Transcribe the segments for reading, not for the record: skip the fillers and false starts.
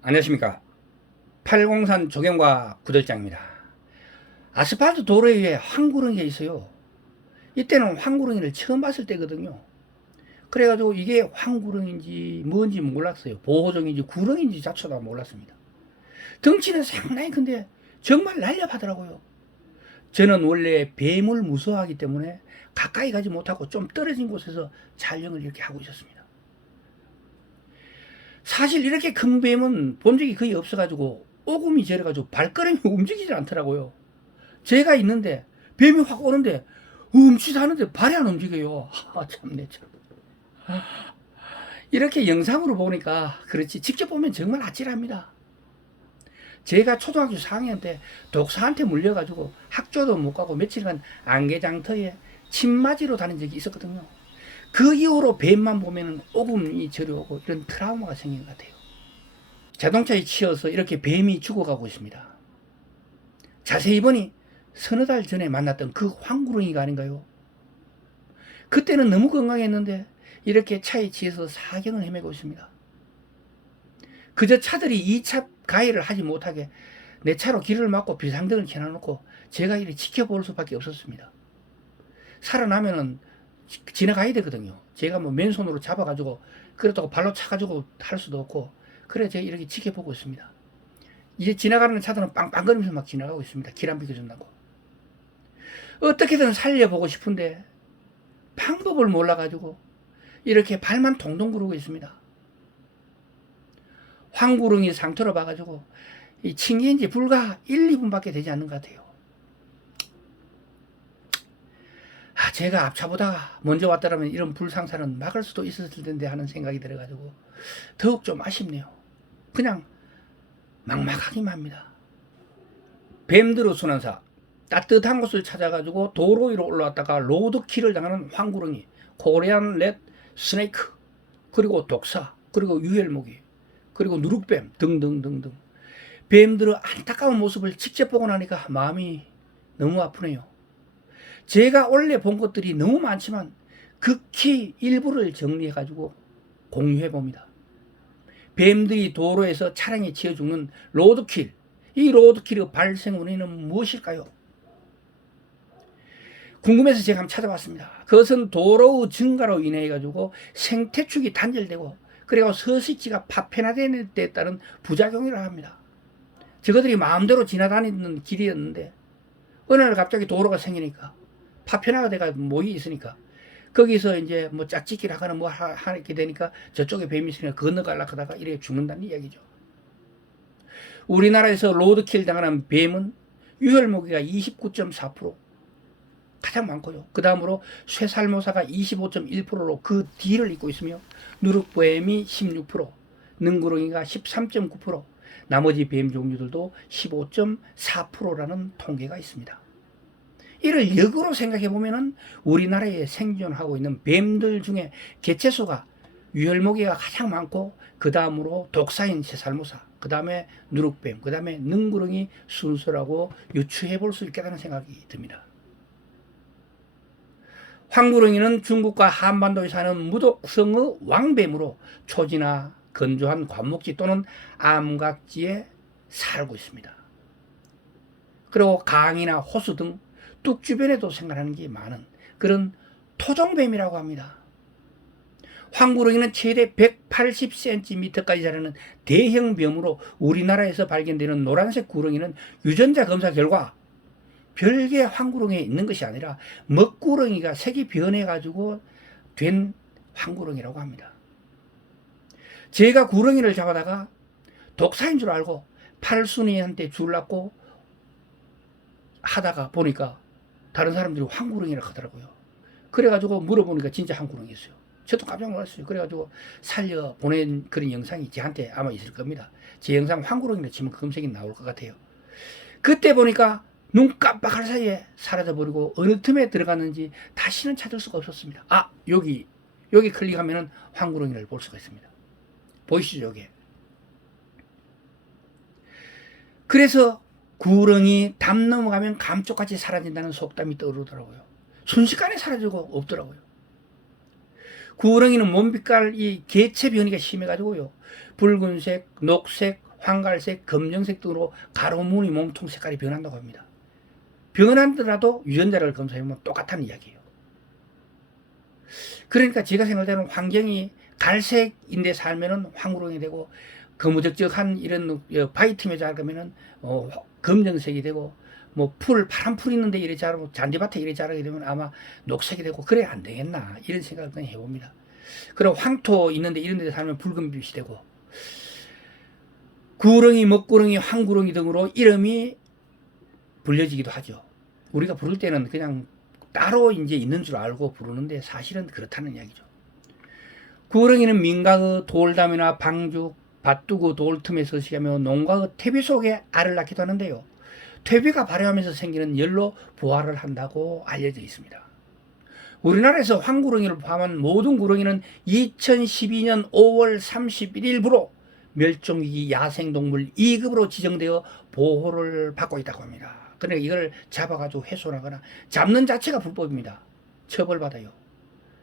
안녕하십니까. 팔공산 조경과 구들장입니다. 아스팔트 도로 위에 황구렁이가 있어요. 이때는 황구렁이를 처음 봤을 때거든요. 그래가지고 이게 황구렁인지 뭔지 몰랐어요. 보호종인지 구렁인지 자체도 몰랐습니다. 덩치는 상당히 큰데 정말 날렵하더라고요. 저는 원래 뱀을 무서워하기 때문에 가까이 가지 못하고 좀 떨어진 곳에서 촬영을 이렇게 하고 있었습니다. 사실 이렇게 큰 뱀은 본 적이 거의 없어가지고 오금이 저래가지고 발걸음이 움직이질 않더라고요. 제가 있는데 뱀이 확 오는데 움찔하는데 발이 안 움직여요. 참내 참. 이렇게 영상으로 보니까 그렇지 직접 보면 정말 아찔합니다. 제가 초등학교 4학년 때 독사한테 물려가지고 학교도 못 가고 며칠간 안개장터에 침맞이로 다닌 적이 있었거든요. 그 이후로 뱀만 보면 오금이 저려오고 이런 트라우마가 생긴 것 같아요. 자동차에 치여서 이렇게 뱀이 죽어가고 있습니다. 자세히 보니 서너 달 전에 만났던 그 황구렁이가 아닌가요? 그때는 너무 건강했는데 이렇게 차에 치여서 사경을 헤매고 있습니다. 그저 차들이 2차 가해를 하지 못하게 내 차로 길을 막고 비상등을 켜놔놓고 제가 이렇게 지켜볼 수밖에 없었습니다. 살아나면은 지나가야 되거든요. 제가 뭐 맨손으로 잡아가지고 그렇다고 발로 차가지고 할 수도 없고 그래 제가 이렇게 지켜보고 있습니다. 이제 지나가는 차들은 빵빵거리면서 막 지나가고 있습니다. 길 안 비켜준다고. 어떻게든 살려보고 싶은데 방법을 몰라가지고 이렇게 발만 동동 구르고 있습니다. 황구렁이 상태로 봐가지고 이 튕긴 지 불과 1, 2분밖에 되지 않는 것 같아요. 제가 앞차보다 먼저 왔더라면 이런 불상사는 막을 수도 있었을 텐데 하는 생각이 들어가지고 더욱 좀 아쉽네요. 그냥 막막하기만 합니다. 뱀들의 순환사 따뜻한 곳을 찾아가지고 도로 위로 올라왔다가 로드킬을 당하는 황구렁이, 코리안 렛 스네이크, 그리고 독사, 그리고 유혈모기, 그리고 누룩뱀 등등등등. 뱀들의 안타까운 모습을 직접 보고 나니까 마음이 너무 아프네요. 제가 원래 본 것들이 너무 많지만 극히 일부를 정리해가지고 공유해봅니다. 뱀들이 도로에서 차량에 치여 죽는 로드킬, 이 로드킬의 발생 원인은 무엇일까요? 궁금해서 제가 한번 찾아봤습니다. 그것은 도로의 증가로 인해 가지고 생태축이 단절되고 그리고 서식지가 파편화되는 데 따른 부작용이라 합니다. 저것들이 마음대로 지나다니는 길이었는데 어느 날 갑자기 도로가 생기니까 파편화가 돼가 모이 있으니까 거기서 이제 뭐 짝짓기를 하거나 뭐 하게 되니까 저쪽에 뱀이 있으니까 건너가려고 하다가 이렇게 죽는다는 이야기죠. 우리나라에서 로드킬 당하는 뱀은 유혈모기가 29.4%, 가장 많고요. 그 다음으로 쇠살모사가 25.1%로 그 뒤를 잇고 있으며 누룩뱀이 16%, 능구렁이가 13.9%, 나머지 뱀 종류들도 15.4%라는 통계가 있습니다. 이를 역으로 생각해 보면은 우리나라에 생존하고 있는 뱀들 중에 개체수가 유혈모기가 가장 많고 그 다음으로 독사인 쇠살모사, 그 다음에 누룩뱀, 그 다음에 능구렁이 순서라고 유추해 볼 수 있겠다는 생각이 듭니다. 황구렁이는 중국과 한반도에 사는 무독성의 왕뱀으로 초지나 건조한 관목지 또는 암각지에 살고 있습니다. 그리고 강이나 호수 등 뚝 주변에도 생활하는 게 많은 그런 토종뱀이라고 합니다. 황구렁이는 최대 180cm까지 자라는 대형 뱀으로 우리나라에서 발견되는 노란색 구렁이는 유전자 검사 결과 별개 황구렁이에 있는 것이 아니라 먹구렁이가 색이 변해가지고 된 황구렁이라고 합니다. 제가 구렁이를 잡아다가 독사인 줄 알고 팔순이한테 줄라고 하다가 보니까 다른 사람들이 황구렁이라고 하더라고요. 그래가지고 물어보니까 진짜 황구렁이였어요. 저도 깜짝 놀랐어요. 그래가지고 살려 보낸 그런 영상이 저한테 아마 있을 겁니다. 제 영상 황구렁이라 치면 검색이 나올 것 같아요. 그때 보니까 눈 깜빡할 사이에 사라져버리고 어느 틈에 들어갔는지 다시는 찾을 수가 없었습니다. 여기 클릭하면 황구렁이를 볼 수가 있습니다. 보이시죠, 여기? 그래서 구렁이 담 넘어가면 감쪽같이 사라진다는 속담이 떠오르더라고요. 순식간에 사라지고 없더라고요. 구렁이는 몸빛깔 이 개체 변이가 심해가지고요. 붉은색, 녹색, 황갈색, 검정색 등으로 가로무늬 몸통 색깔이 변한다고 합니다. 변한더라도 유전자를 검사해보면 똑같다는 이야기예요. 그러니까 제가 생각할 때는 환경이 갈색인데 살면은 황구렁이 되고, 거무적적한 이런 바위틈에 자라면은 검정색이 되고, 뭐 파란 풀 있는데 이래 자라고, 잔디밭에 이래 자라게 되면 아마 녹색이 되고, 그래 안 되겠나 이런 생각을 그냥 해봅니다. 그리고 황토 있는데 이런 데 살면 붉은빛이 되고, 구렁이, 먹구렁이, 황구렁이 등으로 이름이 불려지기도 하죠. 우리가 부를 때는 그냥 따로 이제 있는 줄 알고 부르는데 사실은 그렇다는 이야기죠. 구렁이는 민가의 돌담이나 방죽, 밭두고 돌 틈에 서식하며 농가의 퇴비 속에 알을 낳기도 하는데요. 퇴비가 발효하면서 생기는 열로 부화를 한다고 알려져 있습니다. 우리나라에서 황구렁이를 포함한 모든 구렁이는 2012년 5월 31일부로 멸종위기 야생동물 2급으로 지정되어 보호를 받고 있다고 합니다. 그러니까 이걸 잡아가지고 훼손하거나 잡는 자체가 불법입니다. 처벌받아요.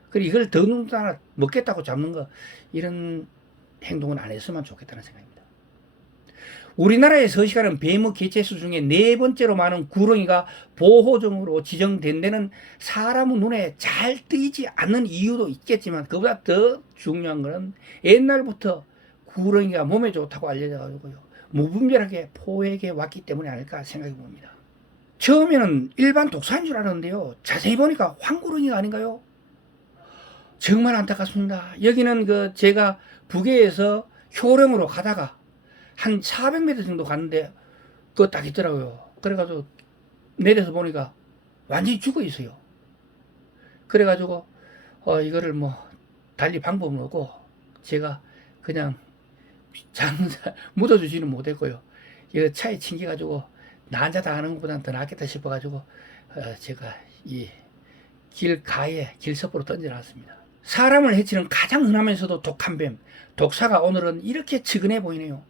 그리고 이걸 더군다나 먹겠다고 잡는 거, 이런 행동은 안 했으면 좋겠다는 생각입니다. 우리나라에 서식하는 뱀의 개체수 중에 4번째로 많은 구렁이가 보호종으로 지정된 데는 사람 눈에 잘 띄지 않는 이유도 있겠지만, 그보다 더 중요한 것은 옛날부터 구렁이가 몸에 좋다고 알려져 가지고요, 무분별하게 포획해 왔기 때문이 아닐까 생각해 봅니다. 처음에는 일반 독사인 줄 알았는데요, 자세히 보니까 황구렁이가 아닌가요? 정말 안타깝습니다. 여기는 제가 북해에서 효령으로 가다가 한 400m 정도 갔는데 그거 딱 있더라고요. 그래가지고 내려서 보니까 완전히 죽어 있어요. 그래가지고 이거를 뭐 달리 방법은 없고, 제가 그냥 장사 묻어주지는 못했고요. 이거 차에 챙겨가지고 나 혼자 다 하는 것보다는 더 낫겠다 싶어가지고 제가 이 길가에 길섭으로 던져놨습니다. 사람을 해치는 가장 흔하면서도 독한 뱀, 독사가 오늘은 이렇게 측은해 보이네요.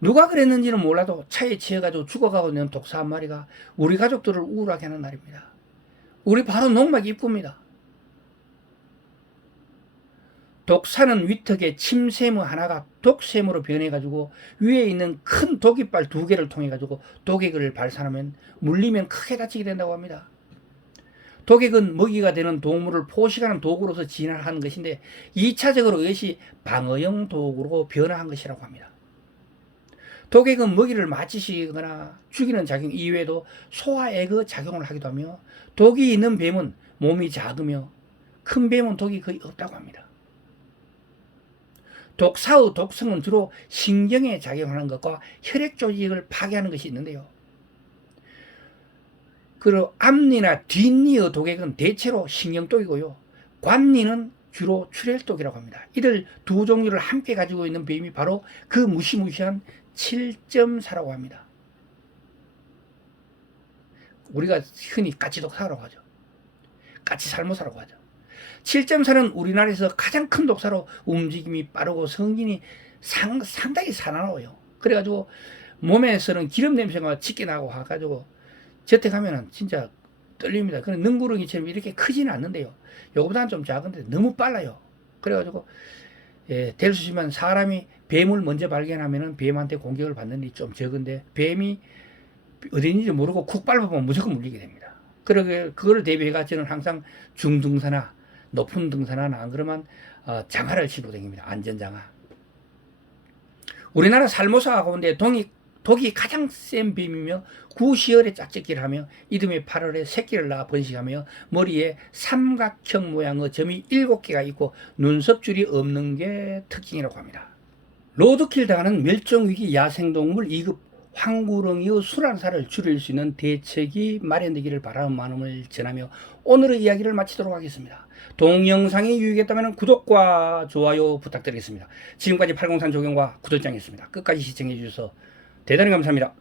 누가 그랬는지는 몰라도 차에 치여가지고 죽어가고 있는 독사 한 마리가 우리 가족들을 우울하게 하는 날입니다. 우리 바로 농막 입구입니다. 독사는 위턱에 침샘의 하나가 독샘으로 변해가지고 위에 있는 큰 독이빨 2개를 통해가지고 독액을 발산하면 물리면 크게 다치게 된다고 합니다. 독액은 먹이가 되는 동물을 포식하는 도구로서 진화하는 것인데 2차적으로 이것이 방어용 도구로 변화한 것이라고 합니다. 독액은 먹이를 마취시키거나 죽이는 작용 이외에도 소화액의 작용을 하기도 하며, 독이 있는 뱀은 몸이 작으며 큰 뱀은 독이 거의 없다고 합니다. 독사의 독성은 주로 신경에 작용하는 것과 혈액 조직을 파괴하는 것이 있는데요. 그리고 앞니나 뒷니의 독액은 대체로 신경독이고요, 관니는 주로 출혈독이라고 합니다. 이들 두 종류를 함께 가지고 있는 뱀이 바로 그 무시무시한 7.4라고 합니다. 우리가 흔히 까치독사라고 하죠. 까치살모사라고 하죠. 7.4는 우리나라에서 가장 큰 독사로 움직임이 빠르고 성질이 상당히 사나워요. 그래가지고 몸에서는 기름 냄새가 짙게 나고 해가지고 저택 가면은 진짜 떨립니다. 그런 능구렁이처럼 이렇게 크지는 않는데요, 요거보다는 좀 작은데 너무 빨라요. 그래가지고 될 수 있으면 사람이 뱀을 먼저 발견하면은 뱀한테 공격을 받는 일이 좀 적은데, 뱀이 어디 있는지 모르고 쿡 밟아보면 무조건 물리게 됩니다. 그거를 대비해가 저는 항상 중등산화, 높은 등산화나 안 그러면 장화를 신고 다닙니다. 안전장화. 우리나라 살모사 가운데 독이 가장 센 뱀이며 9시열에 짝짓기를 하며 이듬해 8월에 새끼를 낳아 번식하며 머리에 삼각형 모양의 점이 7개가 있고 눈썹줄이 없는 게 특징이라고 합니다. 로드킬 당하는 멸종위기 야생동물 2급 황구렁이의 순환사를 줄일 수 있는 대책이 마련되기를 바라는 마음을 전하며 오늘의 이야기를 마치도록 하겠습니다. 동영상이 유익했다면 구독과 좋아요 부탁드리겠습니다. 지금까지 803 조경과 구독장이었습니다. 끝까지 시청해 주셔서 대단히 감사합니다.